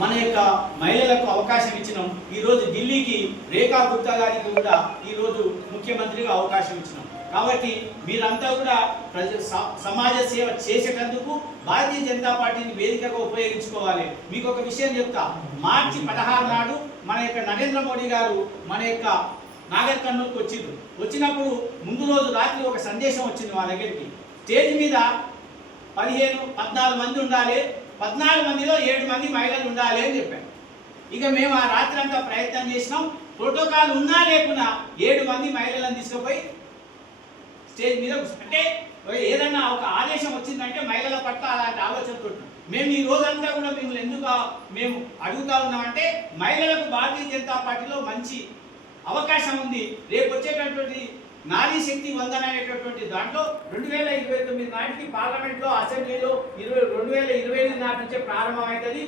మన యొక్క మహిళలకు అవకాశం ఇచ్చినాం. ఈరోజు ఢిల్లీకి రేఖా గుప్తా గారికి కూడా ఈరోజు ముఖ్యమంత్రిగా అవకాశం ఇచ్చినాం. కాబట్టి మీరంతా కూడా సమాజ సేవ చేసేటందుకు భారతీయ జనతా పార్టీని వేదికగా ఉపయోగించుకోవాలి. మీకు ఒక విషయం చెప్తా. మార్చి 16 నాడు మన యొక్క నరేంద్ర మోడీ గారు మన యొక్క నాగర్ కర్నూలుకి వచ్చినప్పుడు ముందు రోజు రాత్రి ఒక సందేశం వచ్చింది మా దగ్గరికి. స్టేజ్ మీద 14 మంది ఉండాలి, 14 మందిలో 7 మంది మహిళలు ఉండాలి అని చెప్పాను. ఇక మేము ఆ రాత్రి అంతా ప్రయత్నం చేసినాం. ప్రోటోకాల్ ఉన్నా లేకున్నా 7 మంది మహిళలను తీసుకుపోయి స్టేజ్ మీద అంటే ఏదన్నా ఒక ఆదేశం వచ్చిందంటే మహిళల పట్ల అలాంటి ఆలోచనతో మేము ఈ రోజంతా కూడా మిమ్మల్ని ఎందుకు మేము అడుగుతా ఉన్నామంటే మహిళలకు భారతీయ జనతా పార్టీలో మంచి అవకాశం ఉంది. రేపు వచ్చేటటువంటి నారీ శక్తి వందన అనేటటువంటి దాంట్లో 2029 నాటికి పార్లమెంట్లో అసెంబ్లీలో 2028 నాటి నుంచే ప్రారంభమవుతుంది.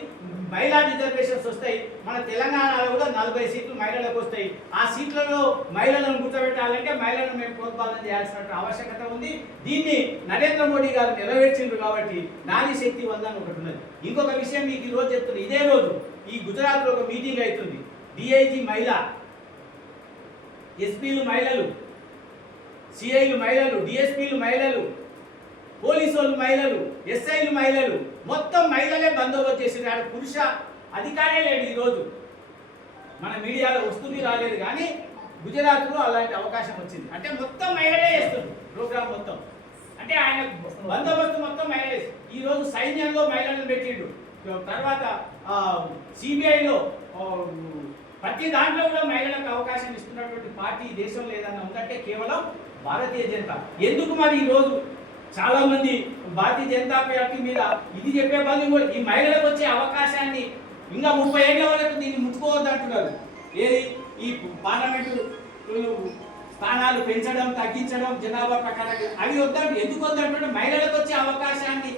మహిళా రిజర్వేషన్స్ వస్తాయి. మన తెలంగాణలో కూడా 40 సీట్లు మహిళలకు వస్తాయి. ఆ సీట్లలో మహిళలను కూర్చోబెట్టాలంటే మహిళలను మేము ప్రోత్సాహం చేయాల్సిన ఆవశ్యకత ఉంది. దీన్ని నరేంద్ర మోడీ గారు నెరవేర్చిండ్రు కాబట్టి నారీ శక్తి వందన ఒకటి ఉన్నది. ఇంకొక విషయం మీకు ఈరోజు చెప్తున్నా. ఇదే రోజు ఈ గుజరాత్లో ఒక మీటింగ్ అవుతుంది. డిఐజీ మహిళ, ఎస్పీలు మహిళలు, సిఐలు మహిళలు, డిఎస్పీలు మహిళలు, పోలీసు వాళ్ళు మహిళలు, ఎస్ఐలు మహిళలు, మొత్తం మహిళలే బందోబస్తు చేసినారు. పురుష అధికారే లేడు. ఈరోజు మన మీడియాలో వస్తుంది రాలేదు, కానీ గుజరాత్లో అలాంటి అవకాశం వచ్చింది. అంటే మొత్తం మహిళలే చేస్తుంది ప్రోగ్రామ్ మొత్తం. అంటే ఆయన బందోబస్తు మొత్తం మహిళలే. ఈరోజు సైన్యంలో మహిళలను పెట్టిండు. తర్వాత సిబిఐలో ప్రతి దాంట్లో కూడా మహిళలకు అవకాశం ఇస్తున్నటువంటి పార్టీ దేశంలో ఏదన్నా ఉందంటే కేవలం భారతీయ జనతా. ఎందుకు మరి ఈరోజు చాలా మంది భారతీయ జనతా పార్టీ మీద ఇది చెప్పే బదులు ఈ మహిళలకు వచ్చే అవకాశాన్ని ఇంకా 30 ఏళ్ల వరకు దీన్ని ముట్టుకోవద్దు అంటున్నారు. ఏది ఈ పార్లమెంటు స్థానాలు పెంచడం, తగ్గించడం, జనాభా ప్రకారం అవి వద్దంటే ఎందుకు వద్దంటే మహిళలకు వచ్చే అవకాశాన్ని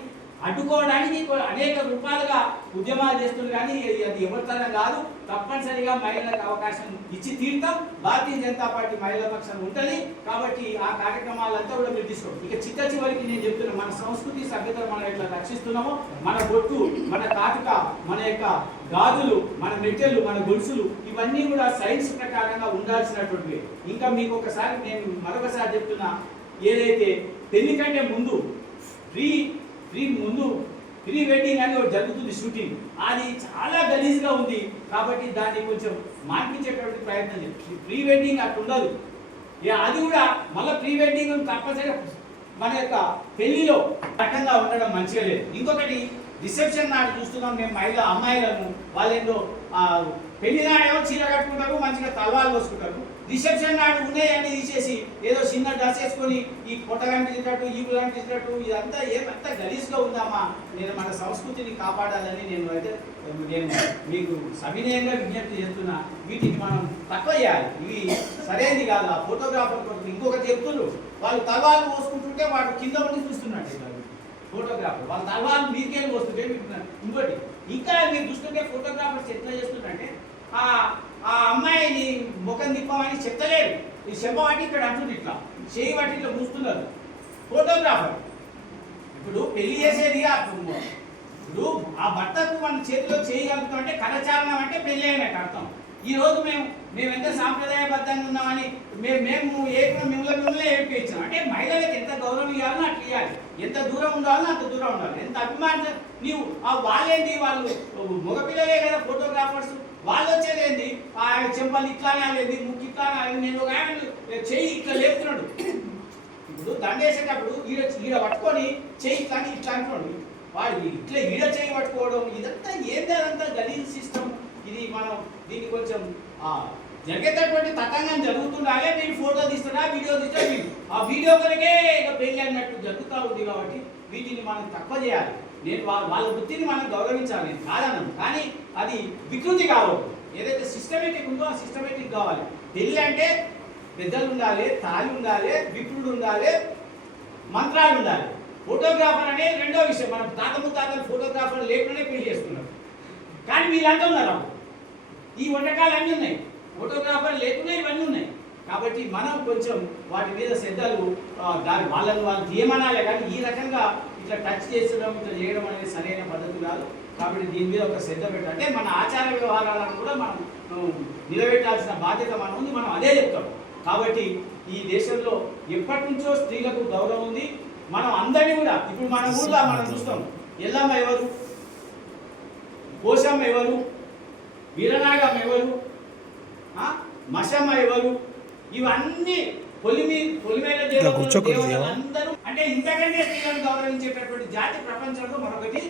అడ్డుకోవడానికి అనేక రూపాలుగా ఉద్యమాలు చేస్తున్నారు. కానీ అది ఎవరితనం కాదు. తప్పనిసరిగా మహిళలకు అవకాశం ఇచ్చి తీరుతాం. భారతీయ జనతా పార్టీ మహిళల పక్షం ఉంటుంది. కాబట్టి ఆ కార్యక్రమాలంతా కూడా మీరు తీసుకోండి. ఇక చివరికి నేను చెప్తున్నా, మన సంస్కృతి సభ్యతను మనం ఎట్లా రక్షిస్తున్నామో మన బొట్టు, మన కాటుక, మన యొక్క గాజులు, మన మెట్టెలు, మన గొలుసులు ఇవన్నీ కూడా సైన్స్ ప్రకారంగా ఉండాల్సినటువంటివి. ఇంకా మీకు ఒకసారి నేను మరొకసారి చెప్తున్నా, ఏదైతే పెళ్లి కంటే ముందు ప్రీ వెడ్డింగ్ అని ఒకటి జరుగుతుంది, షూటింగ్. అది చాలా గలీజ్గా ఉంది. కాబట్టి దాన్ని కొంచెం మార్పించేటువంటి ప్రయత్నం చేయండి. ప్రీ వెడ్డింగ్ అట్లా ఉండదు. అది కూడా మళ్ళీ ప్రీ వెడ్డింగ్ తప్పనిసరిగా మన యొక్క పెళ్లిలో రకంగా ఉండడం మంచిగా లేదు. ఇంకొకటి రిసెప్షన్ నాడు చూస్తున్నాం మేము అమ్మాయిలను వాళ్ళేందో పెళ్లి నాడేమో చీర కట్టుకుంటారు, మంచిగా తలవాలు పోసుకుంటారు. రిసెప్షన్ నాడు ఉన్నాయని తీసేసి ఏదో చిన్న డ్రెస్ వేసుకొని ఈ పొట్ట కనిపించేటట్టు, ఈపులు కనిపించేటట్టు ఇదంతా ఏమంతా గలీజ్గా ఉందామా? నేను మన సంస్కృతిని కాపాడాలని నేను మీకు సవినయంగా విజ్ఞప్తి చేస్తున్నా. వీటిని మనం తక్కువ చేయాలి. ఇవి సరైనది కాదు. ఆ ఫోటోగ్రాఫర్ ఇంకొకటి చెప్తున్నారు, వాళ్ళు తలవాలు పోసుకుంటుంటే వాడు కింద ఉండి చూస్తున్నట్టు ఫోటోగ్రాఫర్. వాళ్ళ తలవాలు మీరికేళ్ళు పోస్తుంటే ఇంకోటి ఇంకా మీరు చూస్తుంటే ఫోటోగ్రాఫర్స్ ఎట్లా చేస్తున్నారంటే ఆ అమ్మాయిని ముఖం తిప్పమని చెప్తలేరు. ఈ చెంప వాటి ఇక్కడ అంటుంది, ఇట్లా చేయి వాటి ఇట్లా చూస్తున్నారు ఫోటోగ్రాఫర్. ఇప్పుడు పెళ్లి చేసేది ఇప్పుడు ఆ భర్తకు మన చేతిలో చేయగలుగుతాం అంటే కరచాలనం అంటే పెళ్లి అయినట్టు అర్థం. ఈ రోజు మేము ఎంత సాంప్రదాయబద్ధంగా ఉన్నామని మేము మిమ్మల్ని ఏడిపించాం. అంటే మహిళలకు ఎంత గౌరవం ఇవ్వాలో అట్లా ఇవ్వాలి, ఎంత దూరం ఉండాలో అంత దూరం ఉండాలి, ఎంత అభిమానం. నీవు వాళ్ళేంటి, వాళ్ళు మగపిల్లలే కదా ఫోటోగ్రాఫర్స్, వాళ్ళు వచ్చేదేంటి ఆయన చెంపలు ఇట్లానే అనేది, ముక్కు ఇట్లానే అనేది. నేను ఒక ఆయన చెయ్యి ఇట్లా లేపుతున్నాడు. ఇప్పుడు దండేసేటప్పుడు ఈడ పట్టుకొని చెయ్యి ఇట్లాని ఇట్లా అంటున్నాడు. వాడు ఇట్లా ఈడ చెయ్యి పట్టుకోవడం ఇదంతా ఏంటి? అదంతా గలీజ్ సిస్టమ్. ఇది మనం దీన్ని కొంచెం జరిగేటటువంటి తతంగం జరుగుతుండాలే. నేను ఫోటో తీస్తున్నా, వీడియో తీస్తున్నా, ఆ వీడియో కొరకే ఇక పెళ్ళి అన్నట్టు జరుగుతూ ఉంది. కాబట్టి వీటిని మనం తక్కువ చేయాలి. నేను వాళ్ళ వృత్తిని మనం గౌరవించాలి, నేను కాదన్నాను. కానీ అది వికృతి కావద్దు. ఏదైతే సిస్టమేటిక్ ఉందో ఆ సిస్టమేటిక్ కావాలి. పెళ్ళి అంటే పెద్దలు ఉండాలి, తాళి ఉండాలి, విప్రుడు ఉండాలి, మంత్రాలు ఉండాలి. ఫోటోగ్రాఫర్ అనేది రెండో విషయం. మనం తాత ముత్తాతలు ఫోటోగ్రాఫర్ లేకుండానే పెళ్లి చేస్తున్నారు. కానీ వీళ్ళంతా ఉన్నారు. ఈ వంటకాలు అన్నీ ఉన్నాయి, ఫోటోగ్రాఫర్ లేకుండా ఇవన్నీ ఉన్నాయి. కాబట్టి మనం కొంచెం వాటి మీద శ్రద్ధలు వాళ్ళని వాళ్ళు తీయమనాలే. కానీ ఈ రకంగా ఇట్లా టచ్ చేసడం, ఇట్లా చేయడం అనేది సరైన పద్ధతి కాదు. కాబట్టి దీని మీద ఒక శ్రద్ధ పెట్టాలంటే మన ఆచార వ్యవహారాలను కూడా మనం నిలబెట్టాల్సిన బాధ్యత మనం ఉంది, మనం అదే చెప్తాం. కాబట్టి ఈ దేశంలో ఎప్పటి నుంచో స్త్రీలకు గౌరవం ఉంది. మనం అందరినీ కూడా ఇప్పుడు మన ఊళ్ళో మనం చూస్తాం, ఎల్లమ్మ ఎవరు, కోశమ్మ ఎవరు, వీరనాగమ్మ ఎవరు, మషమ్మ ఎవరు, ఇవన్నీ పొలిమేర అందరూ అంటే ఇంతకంటే స్త్రీలను గౌరవించేటటువంటి జాతి ప్రపంచంలో మరొకటి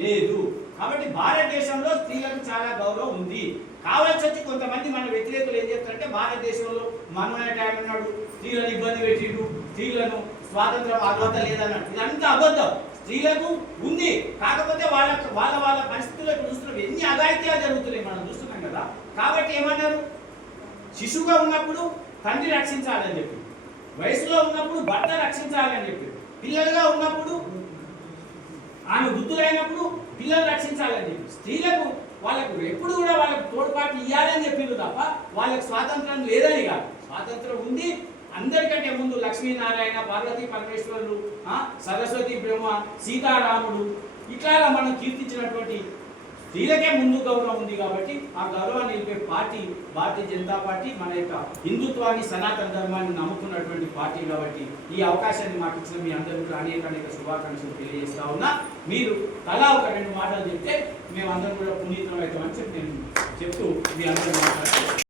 లేదు. కాబట్టి భారతదేశంలో స్త్రీలకు చాలా గౌరవం ఉంది. కావాల్సి వచ్చి కొంతమంది మన వ్యతిరేకులు ఏం చెప్తారంటే భారతదేశంలో మనమైన టైం ఉన్నాడు, స్త్రీలను ఇబ్బంది పెట్టిండు, స్త్రీలను స్వాతంత్రం అర్హత లేదన్నట్టు. ఇదంతా అబద్ధం. స్త్రీలకు ఉంది, కాకపోతే వాళ్ళ పరిస్థితుల్లో చూస్తున్నాం, ఎన్ని అఘాయిత్యాలు జరుగుతున్నాయి మనం చూస్తున్నాం కదా. కాబట్టి ఏమన్నారు, శిశువుగా ఉన్నప్పుడు తండ్రి రక్షించాలని చెప్పి, వయసులో ఉన్నప్పుడు భర్త రక్షించాలని చెప్పి, పిల్లలుగా ఉన్నప్పుడు ఆమె వృద్ధులైనప్పుడు పిల్లలు రక్షించాలని చెప్పి, స్త్రీలకు వాళ్ళకు ఎప్పుడు కూడా వాళ్ళకు తోడ్పాటు ఇవ్వాలని చెప్పిండ్రు తప్ప వాళ్ళకు స్వాతంత్రం లేదని కాదు. స్వాతంత్రం ఉంది. అందరికంటే ముందు లక్ష్మీనారాయణ, పార్వతీ పరమేశ్వరులు, సరస్వతి బ్రహ్మ, సీతారాముడు, ఇట్లాగా మనం కీర్తించినటువంటి స్త్రీలకే ముందు గౌరవం ఉంది. కాబట్టి ఆ గౌరవాన్ని నిలిపే పార్టీ భారతీయ జనతా పార్టీ, మన యొక్క హిందుత్వాన్ని, సనాతన ధర్మాన్ని నమ్ముకున్నటువంటి పార్టీ. కాబట్టి ఈ అవకాశాన్ని మాకు ఇచ్చిన మీ అందరూ కూడా అనేక శుభాకాంక్షలు తెలియజేస్తా ఉన్నా. మీరు తలా ఒక 2 మాటలు చెప్తే మేమందరం కూడా పునీతం అవుతామని చెప్పి నేను చెప్తూ మీ అందరూ మాట్లాడుతున్నాను.